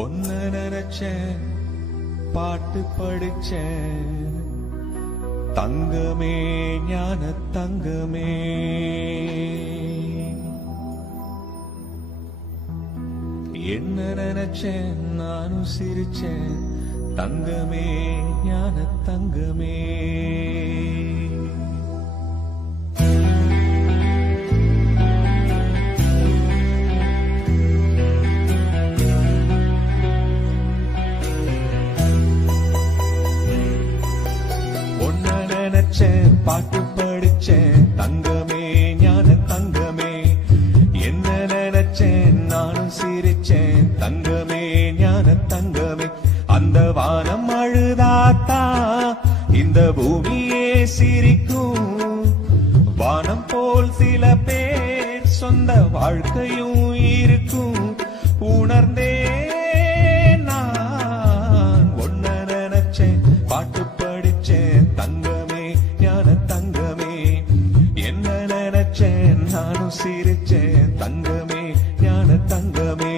ஒன்ன நினைச்சேன், பாட்டு படிச்சேன், தங்கமே ஞான தங்கமே. என்ன நினைச்சேன், நானும் சிரிச்சேன், தங்கமே ஞான தங்கமே. பாட்டு படிச்சேன், தங்கமே ஞான தங்கமே. என்ன நினைச்சேன், நானும் சிரிச்சேன், தங்கமே ஞான தங்கமே. அந்த வானம் அழுதாத்தா இந்த பூமியே சிரிக்கும். வானம் போல் சில பேர் சொந்த வாழ்க்கையும் இருக்கும். உணர்ந்தேன் நான், ஒன்ன நினைச்சேன், பாட்டு படிச்சேன், தங்கமே ஞான தங்கமே. என்ன நினைச்சேன், நானும் சிரிச்சேன், தங்கமே ஞான தங்கமே.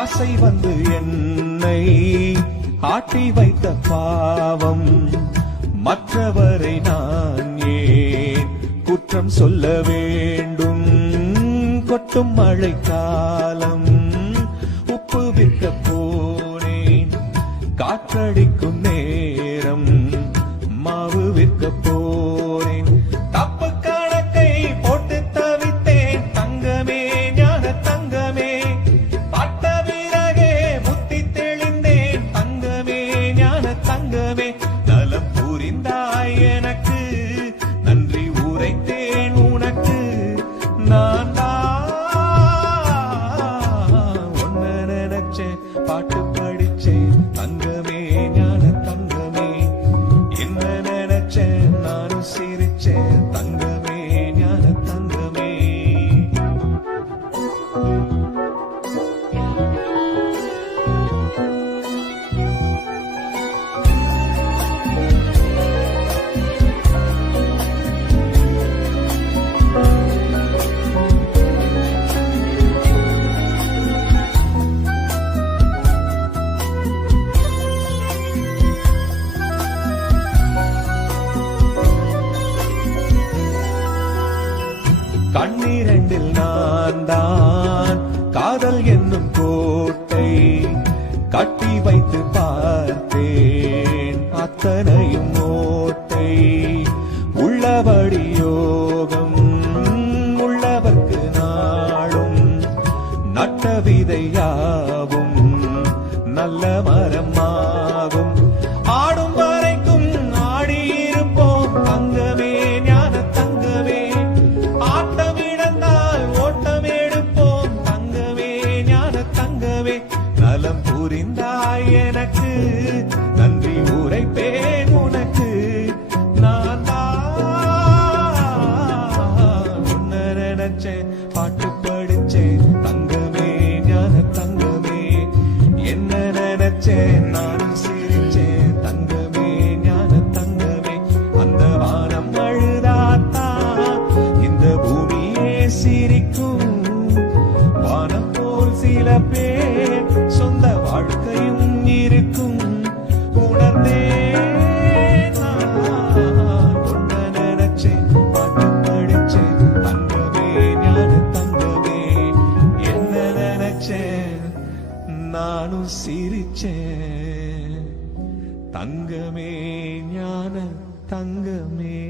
ஆசை வந்து என்னை ஆட்டி வைத்த பாவம், மற்றவரை நான் ஏன் குற்றம் சொல்ல வேண்டும்? கொட்டும் மழை காலம் உப்பு விற்க போனேன், காற்றடிக்கும் நேரம் மாவு விற்க போனேன். தப்பு கணக்கை போட்டு தவித்தேன், தங்கமே ஞான தங்கமே. நலம் புரிந்தாய் எனக்கு, நன்றி உரைத்தேன் உனக்கு. நான் ஒன்ன நினைச்சேன், பாட்டு படிச்சேன், தங்கமே ஞான தங்கமே. என்ன நினைச்சேன், நானும் சிரிச்சேன், தங்கமே ஞான தங்கமே. கண்ணீரண்டில் நான் தான் காதல் என்னும் கோட்டை கட்டி வைத்து பார்த்தேன், அத்தனையும் ஓட்டை. உள்ளபடி யோகம் உள்ளவர்க்கு நாளும், நட்ட விதையாவும் நல்ல மரமாகும். ஆடும் வரைக்கும் ஆடியிருப்போம், தங்கமே ஞான தங்கமே. ஆட்டமிழந்தால் ஓட்டம் எடுப்போம், தங்கமே ஞான தங்கமே. நலம் புரிந்தாய் எனக்கு, நன்றி உரைப்பேன் உனக்கு. நான் ஒன்ன நினைச்சேன், பாட்டு படிச்சேன், தங்கமே ஞான தங்கமே. என்ன நினைச்சேன், நானும் சிரிச்சேன், தங்கமே ஞான தங்கமே. அந்த வானம் அழுதாத்தா இந்த பூமியே சிரிக்கும். வானம் போல் சில பேர் சொந்த வாழ்க்கையும் இருக்கும். உணர்ந்தேன் நான், ஒன்ன நினைச்சேன், பாட்டு படிச்சேன், தங்கமே ஞான தங்கமே. என்ன நினைச்சேன், நானும் சிரிச்சேன், தங்கமே ஞான தங்கமே.